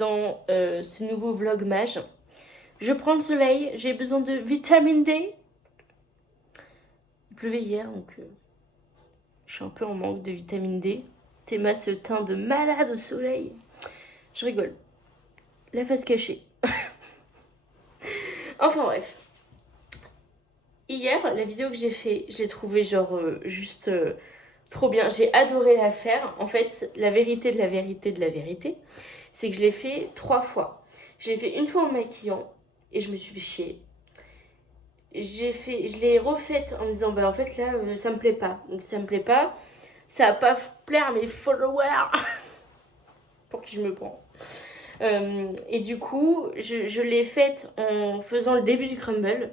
dans ce nouveau vlogmage. Je prends le soleil, j'ai besoin de vitamine D. Il pleuvait hier, donc je suis un peu en manque de vitamine D. Théma se teint de malade au soleil. Je rigole. La face cachée. Enfin bref. Hier, la vidéo que j'ai fait, je l'ai trouvée genre juste trop bien. J'ai adoré la faire. En fait, la vérité de la vérité de la vérité, c'est que je l'ai fait 3 fois. Je l'ai fait une fois en maquillant et je me suis fait chier. Je l'ai refaite en me disant bah en fait là ça me plaît pas. Donc si ça me plaît pas, ça va pas plaire à mes followers. Pour qui je me prends. Et du coup, je l'ai faite en faisant le début du crumble.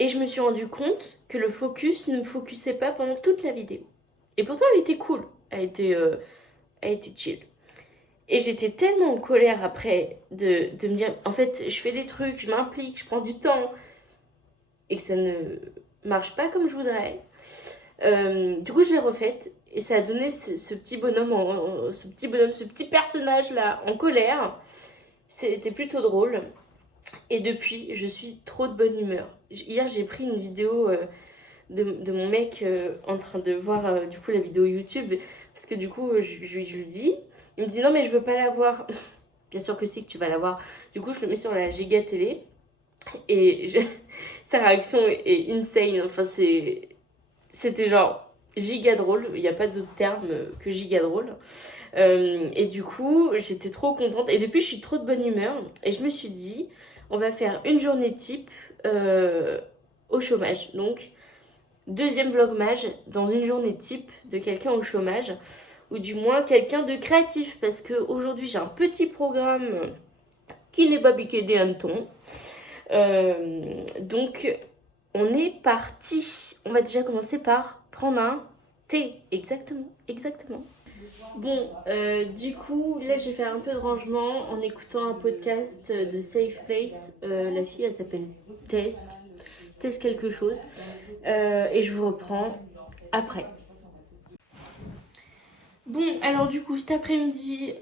Et je me suis rendu compte que le focus ne me focusait pas pendant toute la vidéo. Et pourtant, elle était cool. Elle était chill. Et j'étais tellement en colère après de me dire, en fait, je fais des trucs, je m'implique, je prends du temps. Et que ça ne marche pas comme je voudrais. Du coup, je l'ai refaite. Et ça a donné ce petit bonhomme, ce petit personnage là en colère. C'était plutôt drôle. Et depuis, je suis trop de bonne humeur. Hier, j'ai pris une vidéo de mon mec en train de voir du coup la vidéo YouTube. Parce que du coup, je lui dis, il me dit non mais je veux pas la voir. Bien sûr que si, que tu vas la voir. Du coup, je le mets sur la giga télé. Et sa réaction est insane. Enfin, c'était genre giga drôle. Il n'y a pas d'autre terme que giga drôle. Et du coup, j'étais trop contente. Et depuis, je suis trop de bonne humeur. Et je me suis dit, on va faire une journée type au chômage. Donc, deuxième vlogmage dans une journée type de quelqu'un au chômage. Ou du moins, quelqu'un de créatif. Parce qu'aujourd'hui, j'ai un petit programme qui n'est pas piqué des hannetons. Donc, on est parti. On va déjà commencer par prendre un thé. Exactement. Bon, du coup, là j'ai fait un peu de rangement en écoutant un podcast de Safe Place. La fille, elle s'appelle Tess. Tess quelque chose. Et je vous reprends après. Bon, alors du coup, cet après-midi,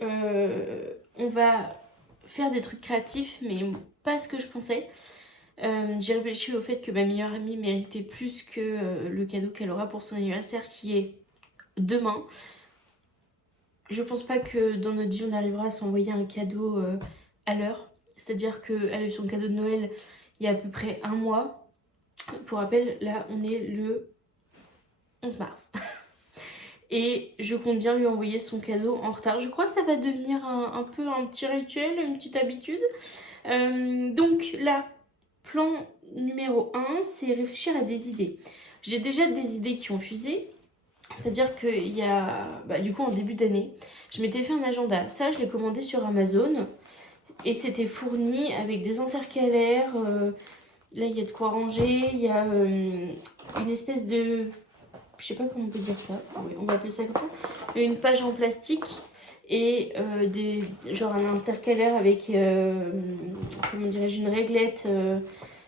on va faire des trucs créatifs, mais pas ce que je pensais. J'ai réfléchi au fait que ma meilleure amie méritait plus que le cadeau qu'elle aura pour son anniversaire qui est demain. Je pense pas que dans notre vie on arrivera à s'envoyer un cadeau à l'heure. C'est-à-dire qu'elle a eu son cadeau de Noël il y a à peu près un mois. Pour rappel, là on est le 11 mars. Et je compte bien lui envoyer son cadeau en retard. Je crois que ça va devenir un peu un petit rituel, une petite habitude. Donc là, plan numéro 1, c'est réfléchir à des idées. J'ai déjà des idées qui ont fusé. C'est-à-dire qu'il y a, du coup en début d'année, je m'étais fait un agenda. Ça, je l'ai commandé sur Amazon. Et c'était fourni avec des intercalaires. Là, il y a de quoi ranger. Il y a une espèce de... Je sais pas comment on peut dire ça. Oui, on va appeler ça comme ça. Une page en plastique. Et genre un intercalaire avec, comment dirais-je, une réglette.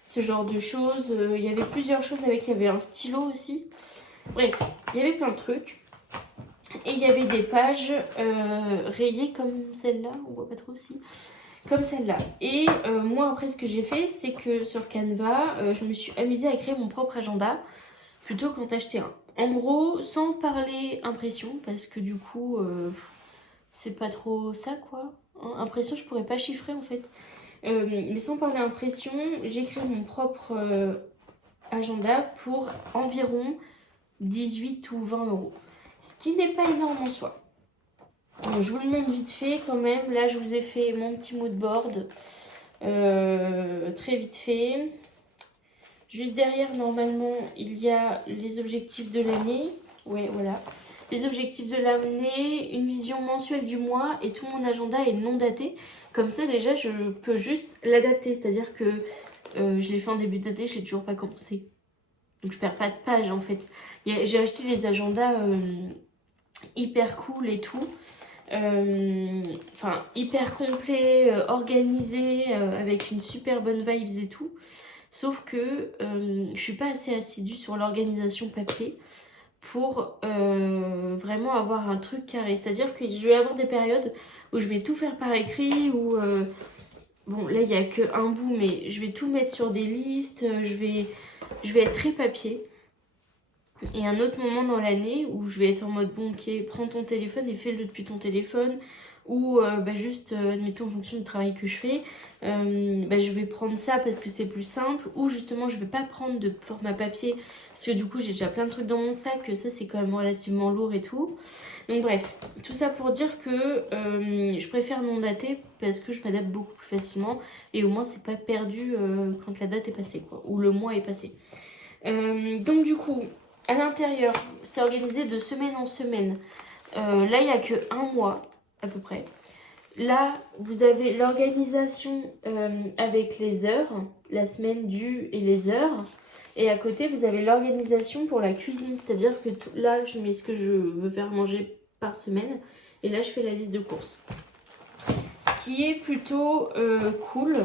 Ce genre de choses. Il y avait plusieurs choses avec. Il y avait un stylo aussi. Bref, il y avait plein de trucs. Et il y avait des pages rayées comme celle-là, on voit pas trop aussi, comme celle-là. Et moi après ce que j'ai fait, c'est que sur Canva, je me suis amusée à créer mon propre agenda plutôt qu'en acheter un. En gros, sans parler impression, parce que du coup, c'est pas trop ça quoi. Impression, je pourrais pas chiffrer en fait. Mais sans parler impression, j'ai créé mon propre agenda pour environ 18 ou 20 euros. Ce qui n'est pas énorme en soi. Donc, je vous le montre vite fait quand même. Là, je vous ai fait mon petit mood board. Très vite fait. Juste derrière, normalement, il y a les objectifs de l'année. Ouais, voilà. Les objectifs de l'année, une vision mensuelle du mois et tout mon agenda est non daté. Comme ça, déjà, je peux juste l'adapter. C'est-à-dire que je l'ai fait en début d'année, je l'ai toujours pas commencé. Donc je perds pas de page en fait. J'ai acheté des agendas hyper cool et tout. Enfin, hyper complet, organisé, avec une super bonne vibes et tout. Sauf que je suis pas assez assidue sur l'organisation papier pour vraiment avoir un truc carré. C'est-à-dire que je vais avoir des périodes où je vais tout faire par écrit, où bon là il n'y a qu'un bout, mais je vais tout mettre sur des listes, je vais être très papier. Et un autre moment dans l'année où je vais être en mode bon ok, prends ton téléphone et fais-le depuis ton téléphone, ou juste admettons en fonction du travail que je fais, je vais prendre ça parce que c'est plus simple, ou justement je vais pas prendre de format papier parce que du coup j'ai déjà plein de trucs dans mon sac, que ça c'est quand même relativement lourd et tout. Donc bref, tout ça pour dire que je préfère non dater parce que je m'adapte beaucoup plus facilement et au moins c'est pas perdu quand la date est passée quoi, ou le mois est passé. Donc du coup à l'intérieur c'est organisé de semaine en semaine. Là il n'y a que un mois à peu près. Là, vous avez l'organisation avec les heures, la semaine du et les heures. Et à côté, vous avez l'organisation pour la cuisine, c'est-à-dire que là, je mets ce que je veux faire manger par semaine. Et là, je fais la liste de courses. Ce qui est plutôt cool.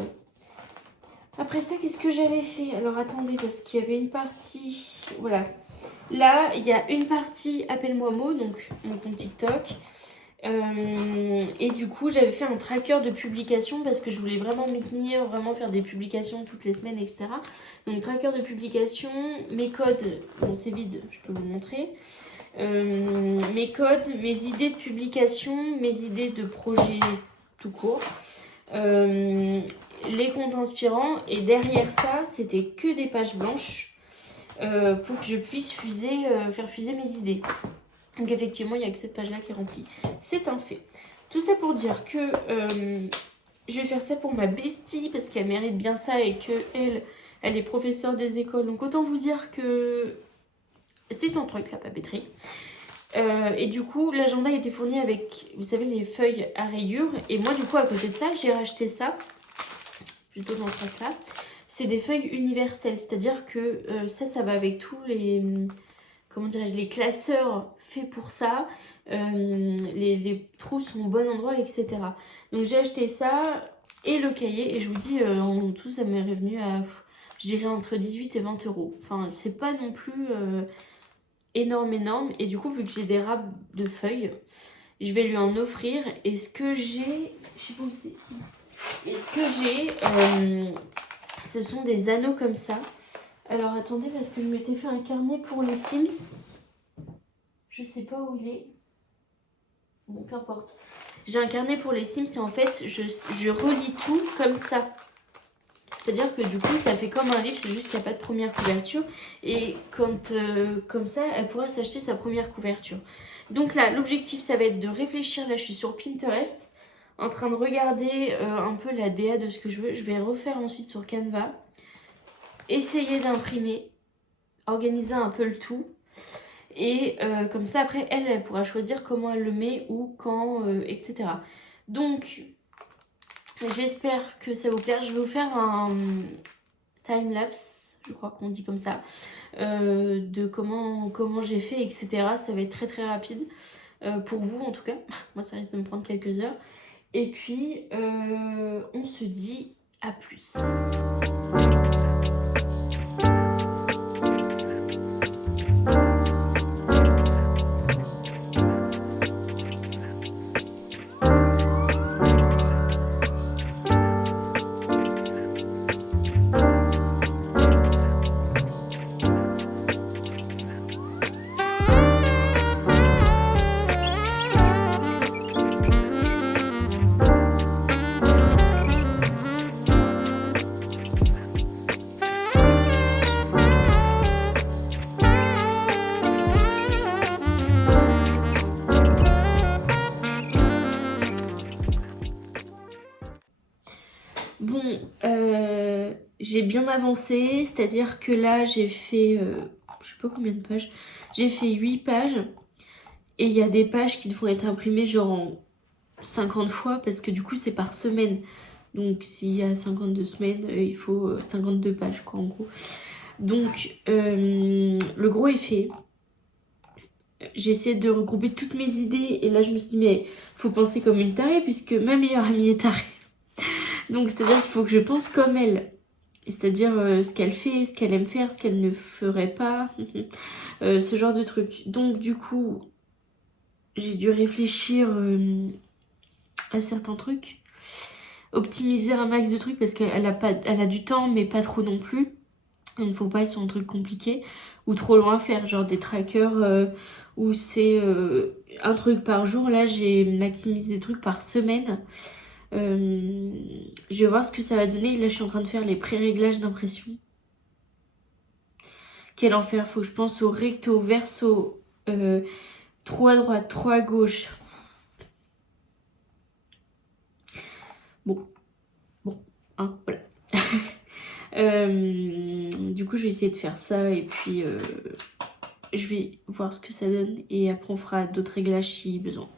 Après ça, qu'est-ce que j'avais fait? Alors attendez, parce qu'il y avait une partie... Voilà. Là, il y a une partie Appelle-moi Mo, donc mon compte TikTok. Et du coup j'avais fait un tracker de publication parce que je voulais vraiment m'y tenir, vraiment faire des publications toutes les semaines, etc. Donc tracker de publication, mes codes, bon c'est vide, je peux vous montrer, mes codes, mes idées de publication, mes idées de projet tout court, les comptes inspirants, et derrière ça c'était que des pages blanches pour que je puisse faire fuser mes idées. Donc effectivement, il n'y a que cette page-là qui est remplie. C'est un fait. Tout ça pour dire que je vais faire ça pour ma bestie parce qu'elle mérite bien ça et qu'elle est professeure des écoles. Donc autant vous dire que c'est ton truc la papeterie. Et du coup, l'agenda a été fourni avec, vous savez, les feuilles à rayures. Et moi, du coup, à côté de ça, j'ai racheté ça, plutôt dans ce sens-là. C'est des feuilles universelles, c'est-à-dire que ça va avec tous les... Comment dirais-je, les classeurs faits pour ça, les trous sont au bon endroit, etc. Donc j'ai acheté ça et le cahier, et je vous dis, en tout ça m'est revenu à, je dirais, entre 18 et 20 euros. Enfin, c'est pas non plus énorme, et du coup, vu que j'ai des râpes de feuilles, je vais lui en offrir. Et ce que j'ai, je sais pas où c'est ici, et ce que j'ai, ce sont des anneaux comme ça. Alors attendez, parce que je m'étais fait un carnet pour les Sims. Je sais pas où il est. Bon, qu'importe. J'ai un carnet pour les Sims et en fait, je relis tout comme ça. C'est-à-dire que du coup, ça fait comme un livre, c'est juste qu'il n'y a pas de première couverture. Et quand, comme ça, elle pourra s'acheter sa première couverture. Donc là, l'objectif, ça va être de réfléchir. Là, je suis sur Pinterest, en train de regarder un peu la DA de ce que je veux. Je vais refaire ensuite sur Canva. Essayer d'imprimer, organiser un peu le tout, et comme ça après elle pourra choisir comment elle le met, ou quand, etc. Donc j'espère que ça vous plaire. Je vais vous faire un time-lapse, je crois qu'on dit comme ça, de comment j'ai fait, etc. Ça va être très très rapide, pour vous en tout cas. Moi ça risque de me prendre quelques heures. Et puis on se dit à plus. Bon, j'ai bien avancé, c'est-à-dire que là j'ai fait, je sais pas combien de pages, j'ai fait 8 pages, et il y a des pages qui devront être imprimées genre en 50 fois, parce que du coup c'est par semaine. Donc s'il y a 52 semaines, il faut 52 pages quoi en gros. Donc le gros est fait. J'ai essayé de regrouper toutes mes idées, et là je me suis dit mais faut penser comme une tarée puisque ma meilleure amie est tarée. Donc c'est-à-dire qu'il faut que je pense comme elle. C'est-à-dire ce qu'elle fait, ce qu'elle aime faire, ce qu'elle ne ferait pas, ce genre de trucs. Donc du coup, j'ai dû réfléchir à certains trucs, optimiser un max de trucs parce qu'elle elle a du temps mais pas trop non plus. Il ne faut pas sur un truc compliqué ou trop loin à faire, genre des trackers où c'est un truc par jour. Là, j'ai maximisé des trucs par semaine. Je vais voir ce que ça va donner. Là, je suis en train de faire les pré-réglages d'impression. Quel enfer, faut que je pense au recto, verso, trop à droite, trop à gauche. Bon, hein, voilà. Du coup, je vais essayer de faire ça et puis je vais voir ce que ça donne et après on fera d'autres réglages si besoin.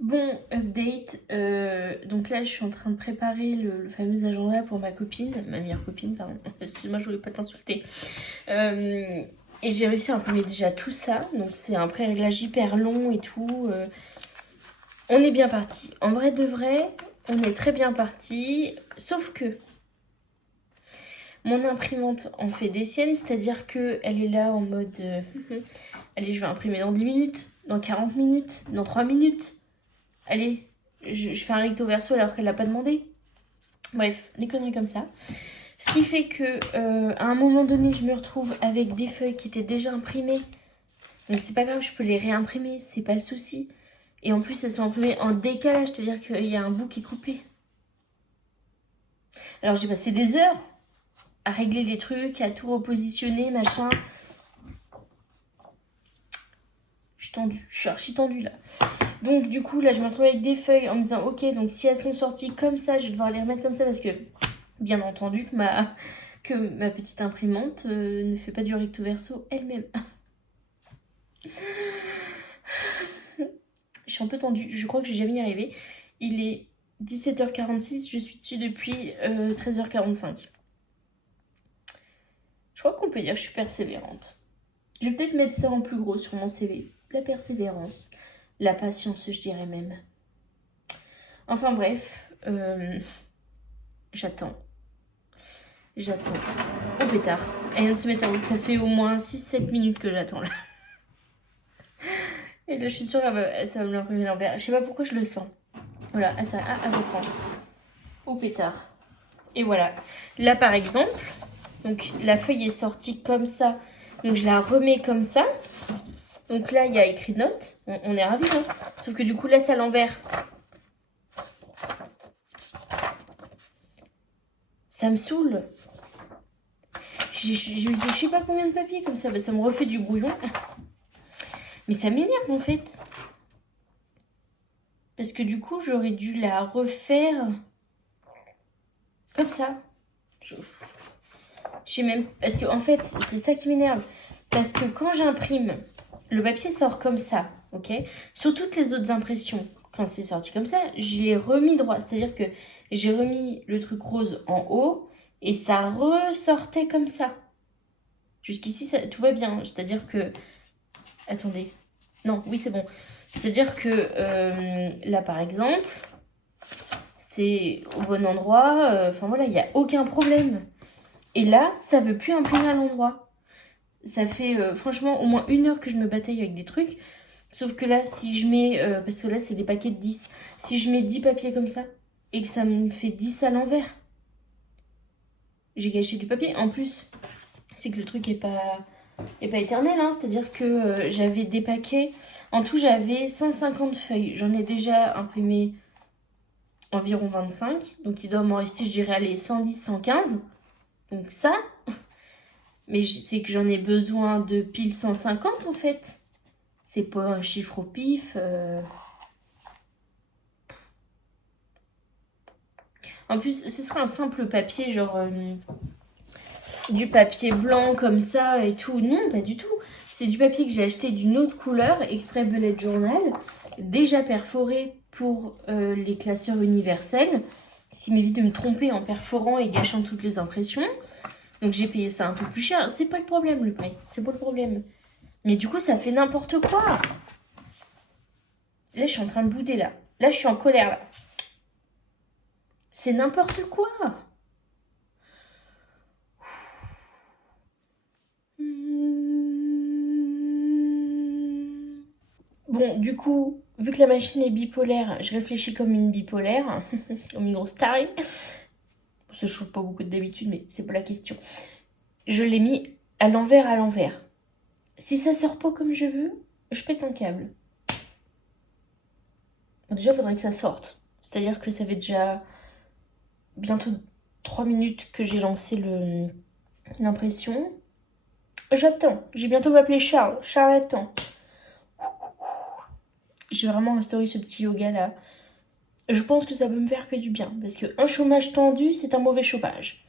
Bon, update, donc là je suis en train de préparer le fameux agenda pour ma copine, ma meilleure copine, pardon, excuse-moi je voulais pas t'insulter. Et j'ai réussi à imprimer déjà tout ça, donc c'est un pré-réglage hyper long et tout. On est bien parti, en vrai de vrai, on est très bien parti, sauf que mon imprimante en fait des siennes, c'est-à-dire qu'elle est là en mode, allez je vais imprimer dans 10 minutes, dans 40 minutes, dans 3 minutes. Allez, je fais un recto verso alors qu'elle l'a pas demandé. Bref, des conneries comme ça. Ce qui fait que à un moment donné, je me retrouve avec des feuilles qui étaient déjà imprimées. Donc c'est pas grave, je peux les réimprimer, c'est pas le souci. Et en plus, elles sont imprimées en décalage, c'est-à-dire qu'il y a un bout qui est coupé. Alors j'ai passé des heures à régler les trucs, à tout repositionner, machin. Je suis tendue, je suis archi tendue là. Donc du coup là je me retrouve avec des feuilles en me disant ok, donc si elles sont sorties comme ça, je vais devoir les remettre comme ça parce que bien entendu que ma petite imprimante ne fait pas du recto verso elle-même. Je suis un peu tendue, je crois que je vais jamais y arriver. Il est 17h46, je suis dessus depuis 13h45. Je crois qu'on peut dire que je suis persévérante. Je vais peut-être mettre ça en plus gros sur mon CV. La persévérance. La patience, je dirais même. Enfin bref, j'attends. Oh pétard, elle vient de se mettre en route. Ça fait au moins 6-7 minutes que j'attends là. Et là je suis sûre que ça va me l'imprimer l'envers. Je sais pas pourquoi je le sens. Voilà, elle reprend. Oh pétard. Et voilà. Là par exemple, donc la feuille est sortie comme ça. Donc je la remets comme ça. Donc là, il y a écrit note. On est ravis, hein. Sauf que du coup, là, c'est à l'envers. Ça me saoule. J'ai usé je sais pas combien de papier comme ça. Bah, ça me refait du brouillon. Mais ça m'énerve, en fait. Parce que du coup, j'aurais dû la refaire comme ça. Je sais même... Parce que en fait, c'est ça qui m'énerve. Parce que quand j'imprime... Le papier sort comme ça, ok? Sur toutes les autres impressions, quand c'est sorti comme ça, je l'ai remis droit. C'est-à-dire que j'ai remis le truc rose en haut et ça ressortait comme ça. Jusqu'ici, tout va bien. C'est-à-dire que... Attendez. Non, oui, c'est bon. C'est-à-dire que là, par exemple, c'est au bon endroit. Enfin, voilà, il n'y a aucun problème. Et là, ça ne veut plus imprimer à l'endroit. Ça fait franchement au moins 1 heure que je me bataille avec des trucs. Sauf que là, si je mets... parce que là, c'est des paquets de 10. Si je mets 10 papiers comme ça et que ça me fait 10 à l'envers, j'ai gâché du papier. En plus, c'est que le truc est pas éternel. Hein. C'est-à-dire que j'avais des paquets... En tout, j'avais 150 feuilles. J'en ai déjà imprimé environ 25. Donc il doit m'en rester, je dirais, allez, 110, 115. Donc ça. Mais c'est que j'en ai besoin de pile 150 en fait. C'est pas un chiffre au pif. En plus, ce sera un simple papier, genre du papier blanc comme ça et tout. Non, pas du tout. C'est du papier que j'ai acheté d'une autre couleur, exprès bullet journal, déjà perforé pour les classeurs universels. Ce qui m'évite de me tromper en perforant et gâchant toutes les impressions. Donc j'ai payé ça un peu plus cher. C'est pas le problème le prix. C'est pas le problème. Mais du coup, ça fait n'importe quoi. Là, je suis en train de bouder là. Là, je suis en colère là. C'est n'importe quoi. Bon, du coup, vu que la machine est bipolaire, je réfléchis comme une bipolaire. Comme une grosse tarée. Ça change pas beaucoup d'habitude, mais c'est pas la question. Je l'ai mis à l'envers, à l'envers. Si ça sort pas comme je veux, je pète un câble. Déjà, il faudrait que ça sorte. C'est-à-dire que ça fait déjà bientôt 3 minutes que j'ai lancé l'impression. J'attends. J'ai bientôt m'appeler Charles. Charles attend. J'ai vraiment instauré ce petit yoga là. Je pense que ça peut me faire que du bien. Parce qu'un chômage tendu, c'est un mauvais chômage.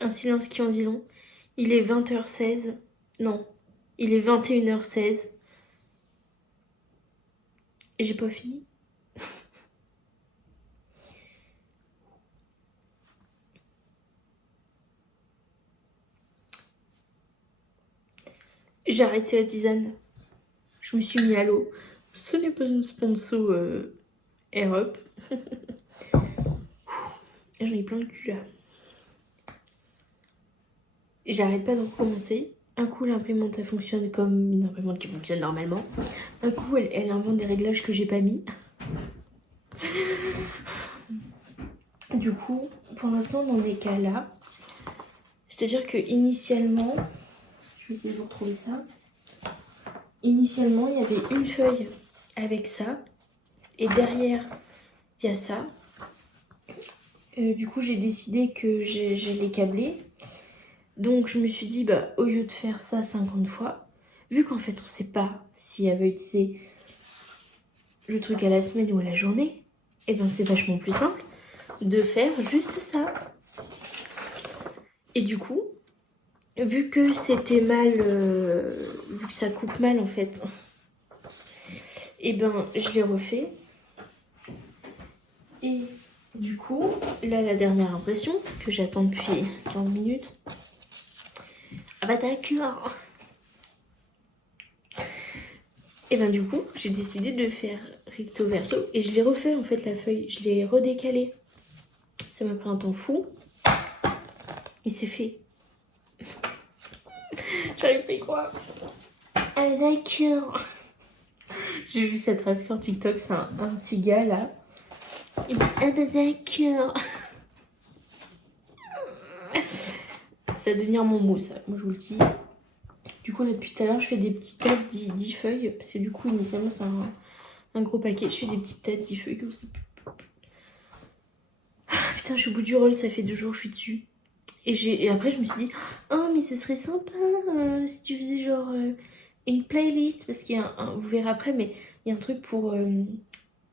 Un silence qui en dit long. Il est 20h16. Non, il est 21h16. Et j'ai pas fini. J'ai arrêté la tisane. Je me suis mis à l'eau. Ce n'est pas une sponsor Air Up. J'en ai plein le cul là. J'arrête pas de recommencer. Un coup, l'imprimante, elle fonctionne comme une imprimante qui fonctionne normalement. Un coup, elle invente des réglages que j'ai pas mis. Du coup, pour l'instant, on en est qu'à là. C'est-à-dire que initialement, je vais essayer de vous retrouver ça. Initialement, il y avait une feuille avec ça. Et derrière, il y a ça. Du coup, j'ai décidé que j'allais câbler. Donc, je me suis dit, bah, au lieu de faire ça 50 fois, vu qu'en fait, on sait pas si elle va utiliser le truc à la semaine ou à la journée, et ben c'est vachement plus simple de faire juste ça. Et du coup, vu que c'était mal, vu que ça coupe mal en fait, et ben je l'ai refait. Et du coup, là la dernière impression que j'attends depuis 15 minutes. Ah bah d'accord. Et ben du coup, j'ai décidé de faire recto verso et je l'ai refait en fait la feuille, je l'ai redécalée. Ça m'a pris un temps fou, mais c'est fait. J'arrive pas à y croire. Ah d'accord. J'ai vu cette rêve sur TikTok, c'est un petit gars là. Il dit ah bah d'accord. Ça va devenir mon mot ça, moi je vous le dis. Du coup là depuis tout à l'heure je fais des petites têtes 10 feuilles. Parce que du coup initialement c'est un gros paquet. Je fais des petites têtes 10 feuilles comme ça. Ah, putain je suis au bout du rôle, ça fait 2 jours que je suis dessus. Et après je me suis dit oh mais ce serait sympa si tu faisais genre une playlist. Parce qu'il y a vous verrez après mais il y a un truc pour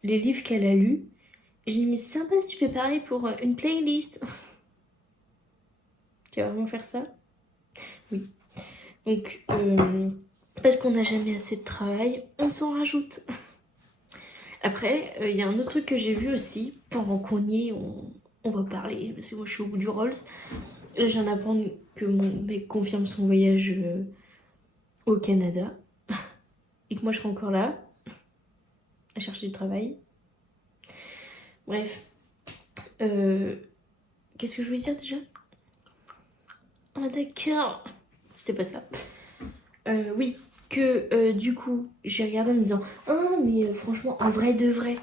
les livres qu'elle a lus. Et j'ai dit mais c'est sympa si tu fais pareil pour une playlist. Tu vas vraiment faire ça? Oui. Donc parce qu'on n'a jamais assez de travail, on s'en rajoute. Après, il y a un autre truc que j'ai vu aussi, pendant qu'on y est, on va parler, parce que moi je suis au bout du Rolls. Là, je viens d'apprendre que mon mec confirme son voyage au Canada. Et que moi je serai encore là, à chercher du travail. Bref. Qu'est-ce que je voulais dire déjà? Ah d'accord. C'était pas ça. Oui, que du coup, j'ai regardé en me disant ah mais franchement, en vrai de vrai,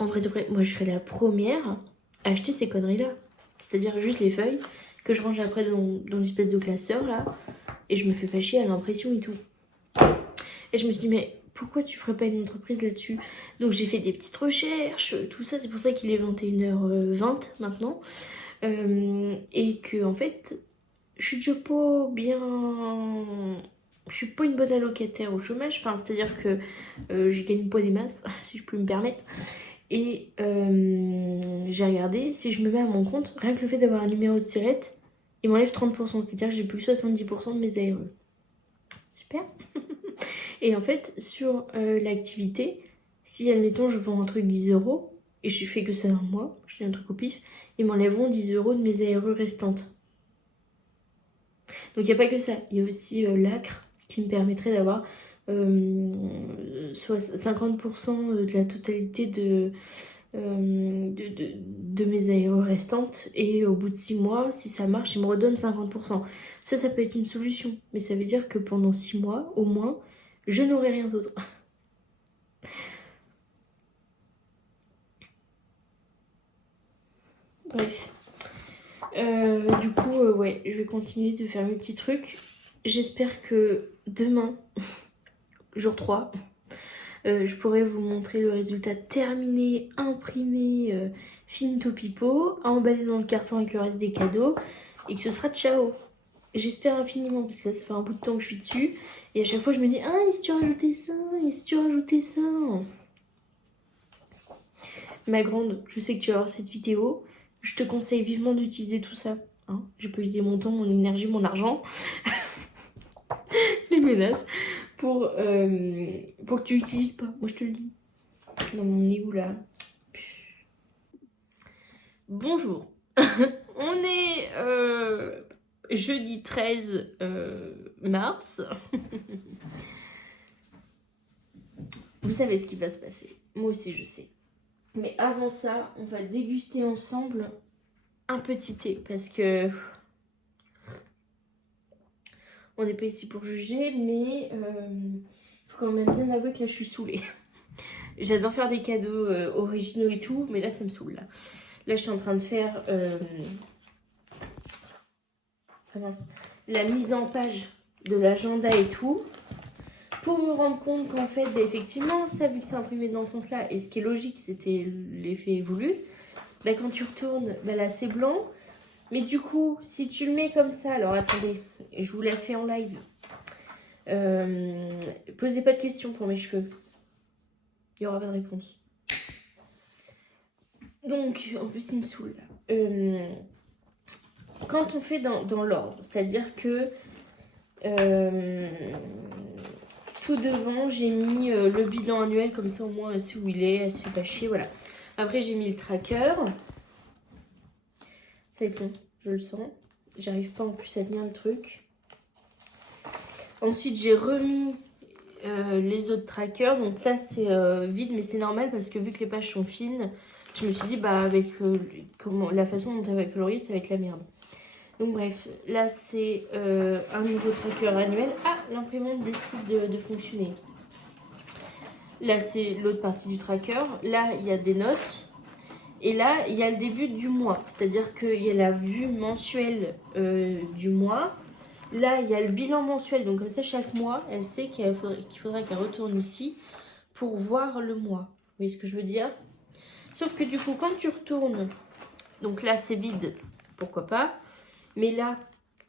moi je serais la première à acheter ces conneries là. C'est-à-dire juste les feuilles que je range après dans l'espèce de classeur là. et je me fais pas chier à l'impression et tout. Et je me suis dit, mais pourquoi tu ferais pas une entreprise là-dessus? Donc j'ai fait des petites recherches, tout ça, c'est pour ça qu'il est 21h20 maintenant. Et que en fait, je suis déjà pas bien... Je suis pas une bonne allocataire au chômage, enfin c'est-à-dire que je gagne pas des masses, si je peux me permettre. Et j'ai regardé, si je me mets à mon compte, rien que le fait d'avoir un numéro de SIRET, il m'enlève 30%, c'est-à-dire que j'ai plus 70% de mes ARE. Super. Et en fait, sur l'activité, si admettons je vends un truc 10 € et je fais que ça un mois, je dis un truc au pif, ils m'enlèveront 10 € de mes ARE restantes. Donc il n'y a pas que ça, il y a aussi l'ACRE qui me permettrait d'avoir 50% de la totalité de mes ARE restantes, et au bout de 6 mois, si ça marche, ils me redonnent 50%. Ça peut être une solution, mais ça veut dire que pendant 6 mois, au moins, je n'aurai rien d'autre. Bref. Du coup, ouais, je vais continuer de faire mes petits trucs. J'espère que demain, jour 3, je pourrai vous montrer le résultat terminé, imprimé, finito pipo, emballé dans le carton avec le reste des cadeaux, et que ce sera ciao. J'espère infiniment, parce que là, ça fait un bout de temps que je suis dessus, et à chaque fois je me dis, ah, et si tu rajoutais ça, et si tu rajoutais ça. Ma grande, je sais que tu vas voir cette vidéo, je te conseille vivement d'utiliser tout ça. Hein, j'ai pas usé mon temps, mon énergie, mon argent, les menaces, pour que tu l'utilises pas. Moi, je te le dis. Non, mais on est où là? Bonjour. On est jeudi 13 mars. Vous savez ce qui va se passer. Moi aussi, je sais. Mais avant ça, on va déguster ensemble un petit thé, parce que on n'est pas ici pour juger, mais il faut quand même bien avouer que là je suis saoulée. J'adore faire des cadeaux originaux et tout, mais là ça me saoule. Là je suis en train de faire la mise en page de l'agenda et tout, pour me rendre compte qu'en fait, bah, effectivement, ça, vu que c'est imprimé dans ce sens-là, et ce qui est logique, c'était l'effet voulu, bah, quand tu retournes, bah, là c'est blanc. Mais du coup, si tu le mets comme ça, alors attendez, je vous la fais en live. Posez pas de questions pour mes cheveux. Il n'y aura pas de réponse. Donc, en plus, il me saoule. Quand on fait dans l'ordre, c'est-à-dire que tout devant, j'ai mis le bilan annuel, comme ça au moins elle sait où il est, elle se fait pas chier, voilà. Après, j'ai mis le tracker. Ça est bon, je le sens. J'arrive pas en plus à tenir le truc. Ensuite, j'ai remis les autres trackers. Donc là, c'est vide, mais c'est normal parce que vu que les pages sont fines, je me suis dit, bah, avec la façon dont elle va colorier, ça va être la merde. Donc bref, là, c'est un nouveau tracker annuel. Ah, l'imprimante décide de fonctionner. Là, c'est l'autre partie du tracker. Là, il y a des notes. Et là, il y a le début du mois. C'est-à-dire qu'il y a la vue mensuelle du mois. Là, il y a le bilan mensuel. Donc comme ça, chaque mois, elle sait qu'il faudra qu'elle retourne ici pour voir le mois. Vous voyez ce que je veux dire? Sauf que du coup, quand tu retournes, donc là, c'est vide, pourquoi pas. Mais là,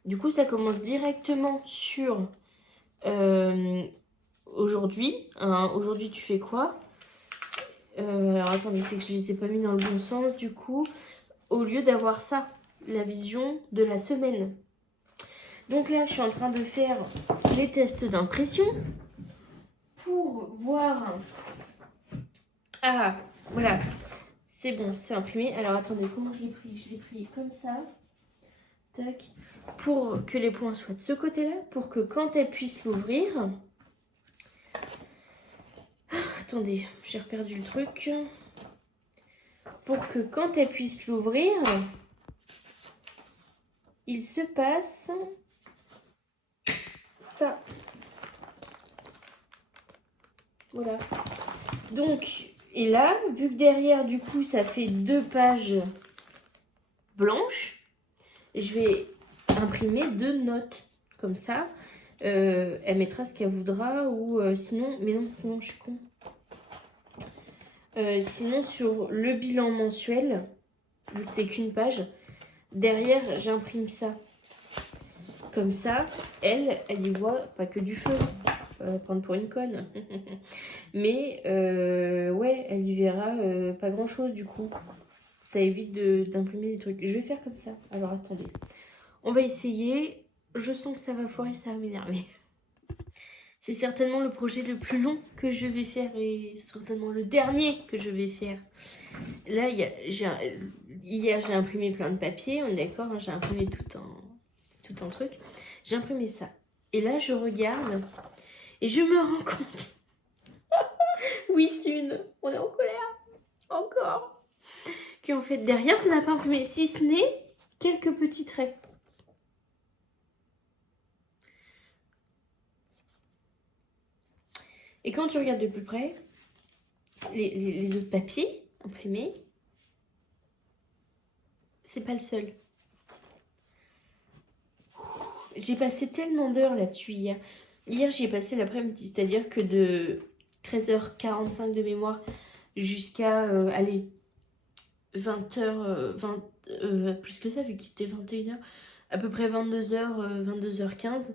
du coup, ça commence directement sur aujourd'hui. Hein, aujourd'hui, tu fais quoi? Alors attendez, c'est que je les ai pas mis dans le bon sens. Du coup, au lieu d'avoir ça, la vision de la semaine. Donc là, je suis en train de faire les tests d'impression pour voir... Ah, voilà, c'est bon, c'est imprimé. Alors attendez, comment je l'ai pris? Je l'ai pris comme ça. Tac. Pour que les points soient de ce côté-là, pour que quand elle puisse l'ouvrir... Attendez, j'ai reperdu le truc. Pour que quand elle puisse l'ouvrir, il se passe ça. Voilà. Donc, et là, vu que derrière, du coup, ça fait 2 pages blanches, je vais imprimer 2 notes, comme ça. Elle mettra ce qu'elle voudra ou sinon... Mais non, sinon je suis con. Sinon sur le bilan mensuel, vu que c'est qu'une page, derrière j'imprime ça. Comme ça, elle y voit pas que du feu. Prendre pour une conne. Mais ouais, elle y verra pas grand chose du coup. Ça évite d'imprimer des trucs. Je vais faire comme ça. Alors attendez. On va essayer. Je sens que ça va foirer, ça va m'énerver. C'est certainement le projet le plus long que je vais faire et certainement le dernier que je vais faire. Là, hier, j'ai imprimé plein de papiers, on est d'accord, hein, j'ai imprimé tout un truc. J'ai imprimé ça. Et là, je regarde et je me rends compte. Oui, Sune, on est en colère. Encore. Qu'en fait, derrière, ça n'a pas imprimé, si ce n'est quelques petits traits. Et quand tu regardes de plus près, les autres papiers imprimés, c'est pas le seul. J'ai passé tellement d'heures là-dessus hier. Hier, j'y ai passé l'après-midi, c'est-à-dire que de 13h45 de mémoire jusqu'à, allez, 20h, plus que ça, vu qu'il était 21h, à peu près 22h, 22h15.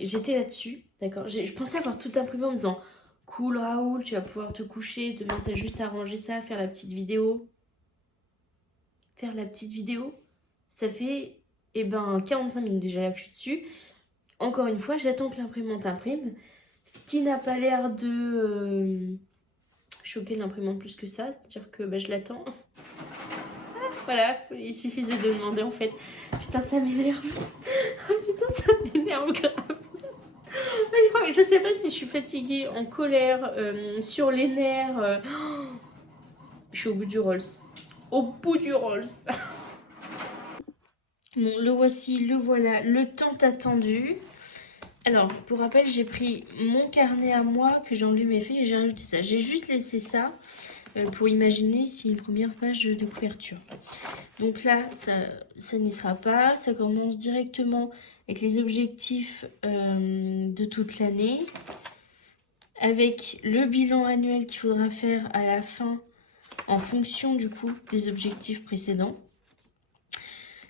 J'étais là-dessus, d'accord. Je pensais avoir tout imprimé en me disant cool Raoul, tu vas pouvoir te coucher, demain t'as juste à ranger ça, faire la petite vidéo. Faire la petite vidéo, ça fait 45 minutes déjà là que je suis dessus. Encore une fois, j'attends que l'imprimante imprime, ce qui n'a pas l'air de choquer l'imprimante plus que ça, c'est-à-dire que je l'attends. Voilà, il suffisait de demander en fait. Putain, ça m'énerve. Putain, ça m'énerve grave. Je sais pas si je suis fatiguée, en colère, sur les nerfs. Je suis au bout du Rolls. Au bout du Rolls. Bon, le voici, le voilà, le temps attendu. Alors, pour rappel, j'ai pris mon carnet à moi que j'ai enlevé mes feuilles et j'ai rajouté ça. J'ai juste laissé ça pour imaginer si une première page de couverture. Donc là, ça n'y sera pas. Ça commence directement avec les objectifs de toute l'année. Avec le bilan annuel qu'il faudra faire à la fin en fonction du coup des objectifs précédents.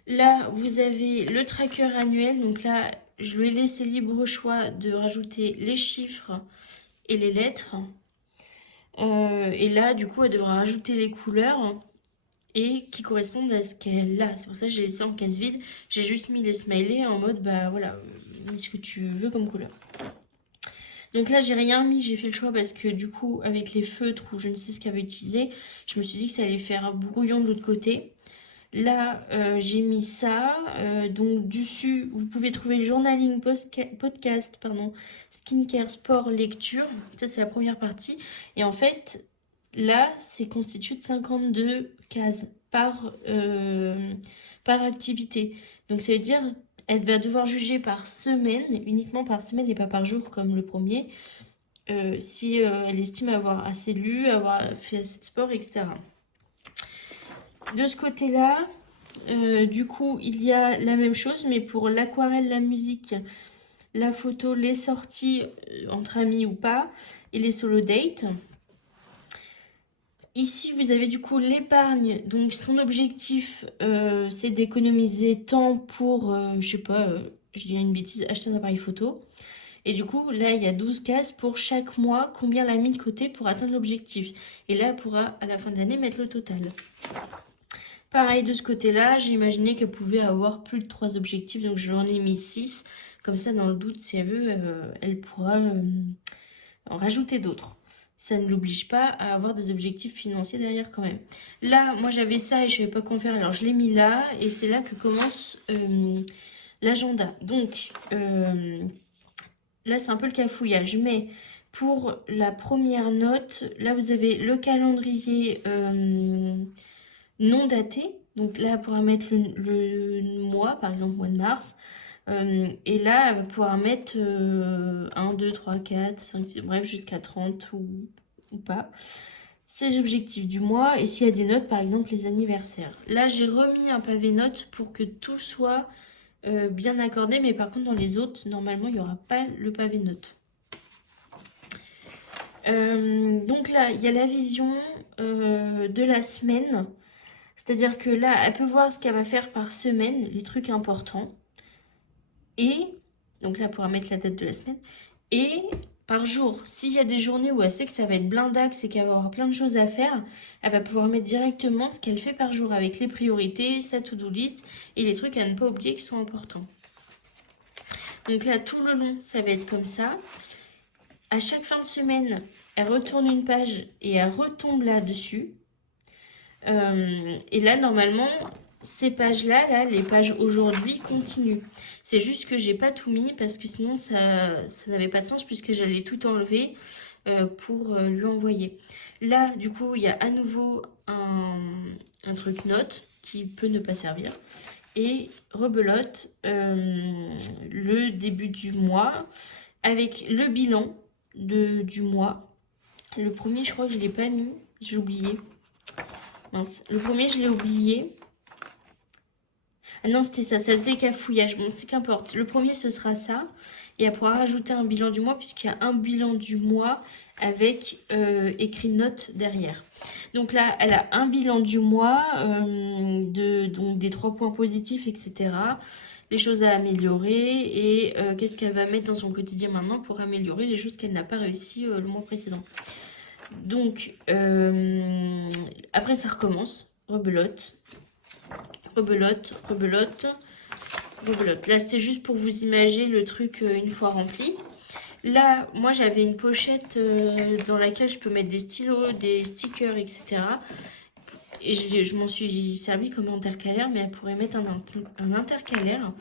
Là, vous avez le tracker annuel. Donc là, je lui ai laissé libre choix de rajouter les chiffres et les lettres. Et là, du coup, elle devra rajouter les couleurs et qui correspondent à ce qu'elle a. C'est pour ça que j'ai laissé en case vide. J'ai juste mis les smileys en mode, voilà, mets ce que tu veux comme couleur. Donc là, j'ai rien mis, j'ai fait le choix parce que du coup, avec les feutres ou je ne sais ce qu'elle va utiliser, je me suis dit que ça allait faire un brouillon de l'autre côté. Là, j'ai mis ça. Donc, dessus, vous pouvez trouver journaling, podcast, skincare, sport, lecture. Ça, c'est la première partie. Et en fait, là, c'est constitué de 52 cases par activité. Donc, ça veut dire elle va devoir juger par semaine, uniquement par semaine et pas par jour comme le premier, si elle estime avoir assez lu, avoir fait assez de sport, etc. De ce côté-là, du coup, il y a la même chose, mais pour l'aquarelle, la musique, la photo, les sorties entre amis ou pas, et les solo dates. Ici, vous avez du coup l'épargne. Donc, son objectif, c'est d'économiser temps pour, je sais pas, je dirais une bêtise, acheter un appareil photo. Et du coup, là, il y a 12 cases pour chaque mois, combien elle a mis de côté pour atteindre l'objectif. Et là, elle pourra, à la fin de l'année, mettre le total. Pareil, de ce côté-là, j'ai imaginé qu'elle pouvait avoir plus de 3 objectifs, donc j'en ai mis 6. Comme ça, dans le doute, si elle veut, elle pourra en rajouter d'autres. Ça ne l'oblige pas à avoir des objectifs financiers derrière quand même. Là, moi j'avais ça et je ne savais pas quoi faire, alors je l'ai mis là et c'est là que commence l'agenda. Donc là c'est un peu le cafouillage, mais pour la première note, là vous avez le calendrier non daté. Donc là, elle pourra mettre le mois, par exemple mois de mars. Et là, elle va pouvoir mettre 1, 2, 3, 4, 5, 6, bref, jusqu'à 30 ou pas. Ses objectifs du mois et s'il y a des notes, par exemple les anniversaires. Là, j'ai remis un pavé notes pour que tout soit bien accordé, mais par contre dans les autres, normalement, il n'y aura pas le pavé de notes. Donc là, il y a la vision de la semaine. C'est-à-dire que là, elle peut voir ce qu'elle va faire par semaine, les trucs importants. Et, donc là, elle pourra mettre la date de la semaine. Et par jour, s'il y a des journées où elle sait que ça va être blindax et qu'elle va avoir plein de choses à faire, elle va pouvoir mettre directement ce qu'elle fait par jour avec les priorités, sa to-do list et les trucs à ne pas oublier qui sont importants. Donc là, tout le long, ça va être comme ça. À chaque fin de semaine, elle retourne une page et elle retombe là-dessus. Et là, normalement, ces pages-là, là, les pages aujourd'hui, continuent. C'est juste que j'ai pas tout mis parce que sinon, ça n'avait pas de sens puisque j'allais tout enlever pour lui envoyer. Là, du coup, il y a à nouveau un truc note qui peut ne pas servir. Et rebelote le début du mois avec le bilan du mois. Le premier, je crois que je l'ai pas mis, j'ai oublié. Mince, le premier, je l'ai oublié. Ah non, c'était ça, ça faisait cafouillage. Bon, c'est qu'importe. Le premier, ce sera ça. Et elle pourra rajouter un bilan du mois, puisqu'il y a un bilan du mois avec écrit note derrière. Donc là, elle a un bilan du mois, donc des 3 points positifs, etc. Les choses à améliorer et qu'est-ce qu'elle va mettre dans son quotidien maintenant pour améliorer les choses qu'elle n'a pas réussi le mois précédent. Donc, après ça recommence, rebelote, rebelote, rebelote, rebelote. Là, c'était juste pour vous imaginer le truc une fois rempli. Là, moi, j'avais une pochette dans laquelle je peux mettre des stylos, des stickers, etc. Et je m'en suis servi comme intercalaire, mais elle pourrait mettre un intercalaire.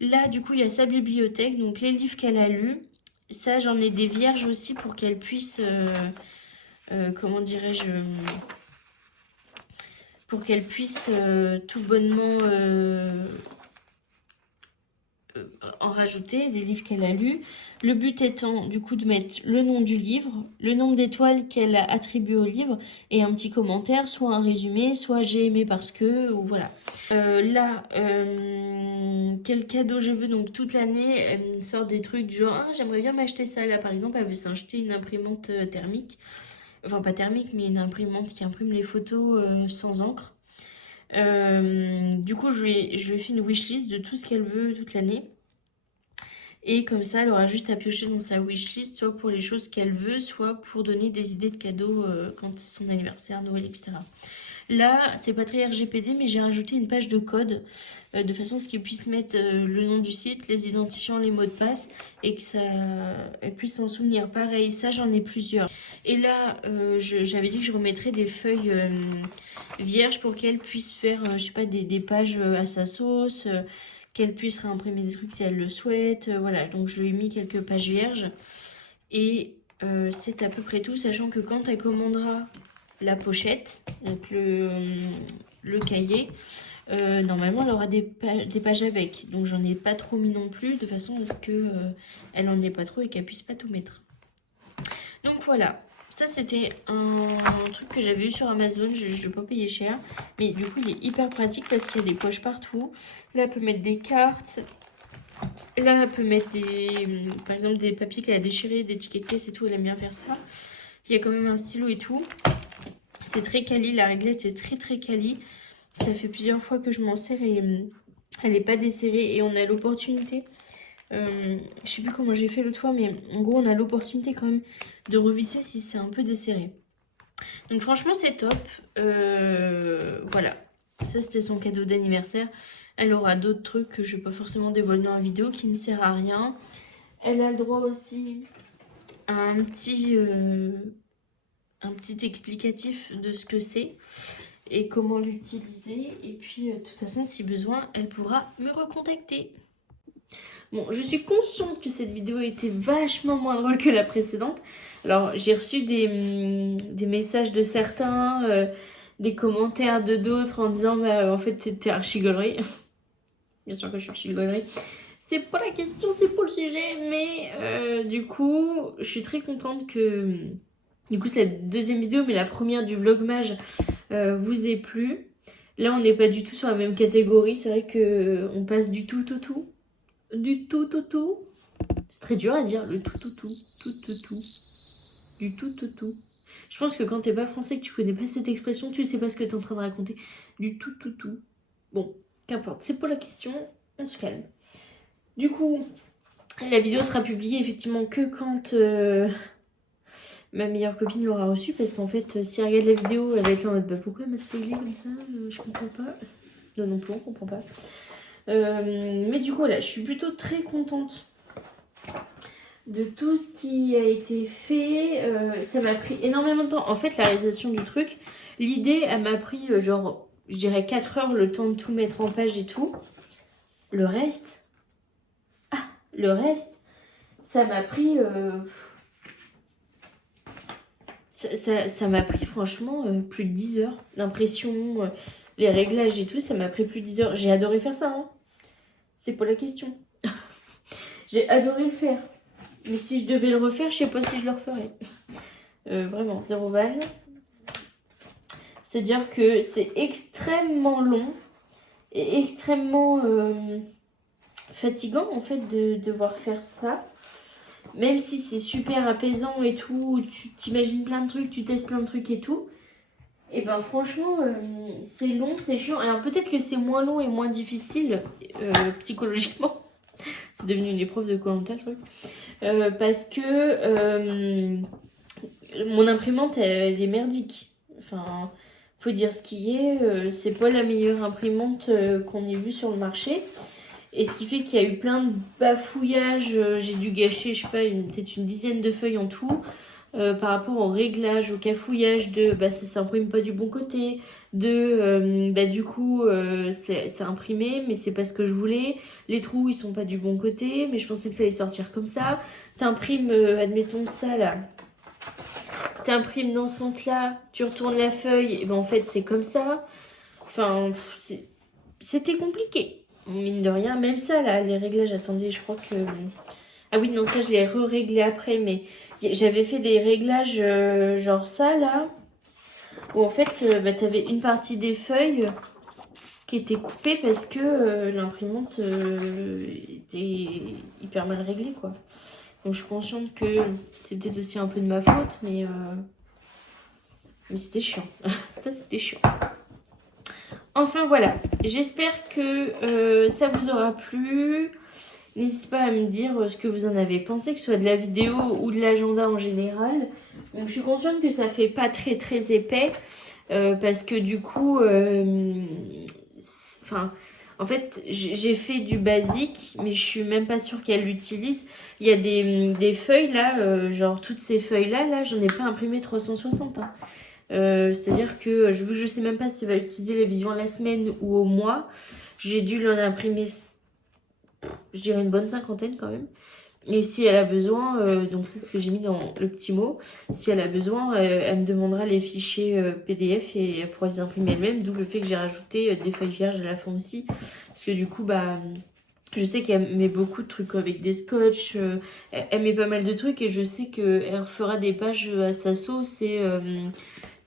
Là, du coup, il y a sa bibliothèque, donc les livres qu'elle a lus. Ça, j'en ai des vierges aussi pour qu'elle puisse... comment dirais-je, pour qu'elle puisse tout bonnement en rajouter, des livres qu'elle a lus. Le but étant du coup de mettre le nom du livre, le nombre d'étoiles qu'elle a attribué au livre et un petit commentaire, soit un résumé, soit j'ai aimé parce que, ou voilà. Là, quel cadeau je veux, donc toute l'année, elle me sort des trucs du genre, ah, j'aimerais bien m'acheter ça. Là, par exemple, elle veut s'acheter une imprimante thermique. Enfin, pas thermique, mais une imprimante qui imprime les photos sans encre. Du coup, je lui ai fait une wishlist de tout ce qu'elle veut toute l'année. Et comme ça, elle aura juste à piocher dans sa wishlist, soit pour les choses qu'elle veut, soit pour donner des idées de cadeaux quand c'est son anniversaire, Noël, etc. Là, c'est pas très RGPD, mais j'ai rajouté une page de code de façon à ce qu'elle puisse mettre le nom du site, les identifiants, les mots de passe et que elle puisse s'en souvenir. Pareil, ça, j'en ai plusieurs. Et là, j'avais dit que je remettrais des feuilles vierges pour qu'elle puisse faire, je sais pas, des pages à sa sauce, qu'elle puisse réimprimer des trucs si elle le souhaite. Voilà, donc je lui ai mis quelques pages vierges. Et c'est à peu près tout, sachant que quand elle commandera la pochette, donc le cahier, normalement elle aura des pages avec. Donc j'en ai pas trop mis non plus, de façon à ce que elle en ait pas trop et qu'elle puisse pas tout mettre. Donc voilà, ça c'était un truc que j'avais eu sur Amazon, je ne l'ai pas payé cher, mais du coup il est hyper pratique parce qu'il y a des poches partout. Là elle peut mettre des cartes, là elle peut mettre par exemple des papiers qu'elle a déchirés, des tickets de caisse et tout, elle aime bien faire ça. Il y a quand même un stylo et tout. C'est très quali, la réglette est très très quali. Ça fait plusieurs fois que je m'en sers et elle n'est pas desserrée et on a l'opportunité. Je sais plus comment j'ai fait l'autre fois, mais en gros on a l'opportunité quand même de revisser si c'est un peu desserré. Donc franchement c'est top. Voilà, ça c'était son cadeau d'anniversaire. Elle aura d'autres trucs que je vais pas forcément dévoiler dans la vidéo qui ne sert à rien. Elle a le droit aussi à un petit explicatif de ce que c'est et comment l'utiliser. Et puis de toute façon si besoin elle pourra me recontacter. Bon, je suis consciente que cette vidéo était vachement moins drôle que la précédente. Alors, j'ai reçu des messages de certains, des commentaires de d'autres en disant bah, en fait, t'es archi gaulerie. Bien sûr que je suis archi gaulerie. C'est pas la question, c'est pas le sujet, mais du coup, je suis très contente que... Du coup, c'est la deuxième vidéo, mais la première du vlog mage vous ait plu. Là, on n'est pas du tout sur la même catégorie. C'est vrai que on passe du tout au tout. Du tout au tout. C'est très dur à dire, le tout au tout. Tout au tout. Du tout au tout. Je pense que quand t'es pas français, que tu connais pas cette expression, tu sais pas ce que t'es en train de raconter. Du tout au tout. Bon, qu'importe. C'est pour la question. On se calme. Du coup, la vidéo sera publiée effectivement que quand ma meilleure copine l'aura reçue. Parce qu'en fait, si elle regarde la vidéo, elle va être là en mode bah, pourquoi elle m'a spoilé comme ça je comprends pas. Non plus, on comprend pas. Mais du coup, voilà, je suis plutôt très contente de tout ce qui a été fait. Ça m'a pris énormément de temps. En fait, la réalisation du truc, l'idée, elle m'a pris genre, je dirais 4 heures le temps de tout mettre en page et tout. Le reste, ça m'a pris... ça m'a pris franchement plus de 10 heures. L'impression, les réglages et tout, ça m'a pris plus de 10 heures. J'ai adoré faire ça, hein. C'est pas la question. J'ai adoré le faire. Mais si je devais le refaire, je sais pas si je le referais. Vraiment, zéro vanne. C'est-à-dire que c'est extrêmement long et extrêmement fatigant en fait de devoir faire ça. Même si c'est super apaisant et tout, tu t'imagines plein de trucs, tu testes plein de trucs et tout. Et ben franchement, c'est long, c'est chiant. Alors peut-être que c'est moins long et moins difficile psychologiquement. C'est devenu une épreuve de Koh-Lanta, je crois. Parce que mon imprimante, elle est merdique. Enfin, faut dire ce qui est. C'est pas la meilleure imprimante qu'on ait vue sur le marché. Et ce qui fait qu'il y a eu plein de bafouillages. J'ai dû gâcher, je sais pas, peut-être une dizaine de feuilles en tout. Par rapport au réglage, au cafouillage de ça s'imprime pas du bon côté, du coup c'est imprimé mais c'est pas ce que je voulais, les trous ils sont pas du bon côté mais je pensais que ça allait sortir comme ça, t'imprimes admettons ça là, t'imprimes dans ce sens là, tu retournes la feuille et ben en fait c'est comme ça, enfin c'était compliqué mine de rien, même ça là les réglages, attendez je crois que ah oui non ça je l'ai réglé après mais j'avais fait des réglages genre ça là, où en fait t'avais une partie des feuilles qui était coupée parce que l'imprimante était hyper mal réglée quoi. Donc je suis consciente que c'est peut-être aussi un peu de ma faute, mais c'était chiant. Ça c'était chiant. Enfin voilà, j'espère que ça vous aura plu. N'hésitez pas à me dire ce que vous en avez pensé, que ce soit de la vidéo ou de l'agenda en général. Donc je suis consciente que ça fait pas très très épais parce que du coup, en fait j'ai fait du basique mais je suis même pas sûre qu'elle l'utilise. Il y a des feuilles là, genre toutes ces feuilles là j'en ai pas imprimé 360. Hein. C'est-à-dire que vu que je sais même pas si elle va utiliser les visions la semaine ou au mois, j'ai dû l'en imprimer, je dirais une bonne 50aine quand même. Et si elle a besoin, donc c'est ce que j'ai mis dans le petit mot, si elle a besoin, elle me demandera les fichiers PDF et elle pourra les imprimer elle-même, d'où le fait que j'ai rajouté des feuilles vierges à la fin aussi. Parce que du coup, je sais qu'elle met beaucoup de trucs avec des scotch, elle met pas mal de trucs et je sais qu'elle fera des pages à sa sauce et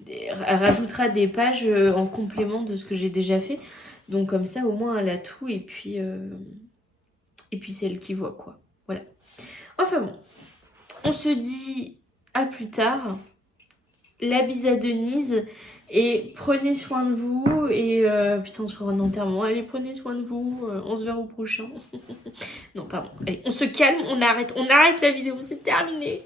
elle rajoutera des pages en complément de ce que j'ai déjà fait. Donc comme ça, au moins, elle a tout et puis c'est elle qui voit quoi. Voilà. Enfin bon, on se dit à plus tard. La bise à Denise. Et prenez soin de vous. Et putain, on se fera un enterrement. Allez, prenez soin de vous. On se verra au prochain. Non, pardon. Allez, on se calme, on arrête la vidéo. C'est terminé.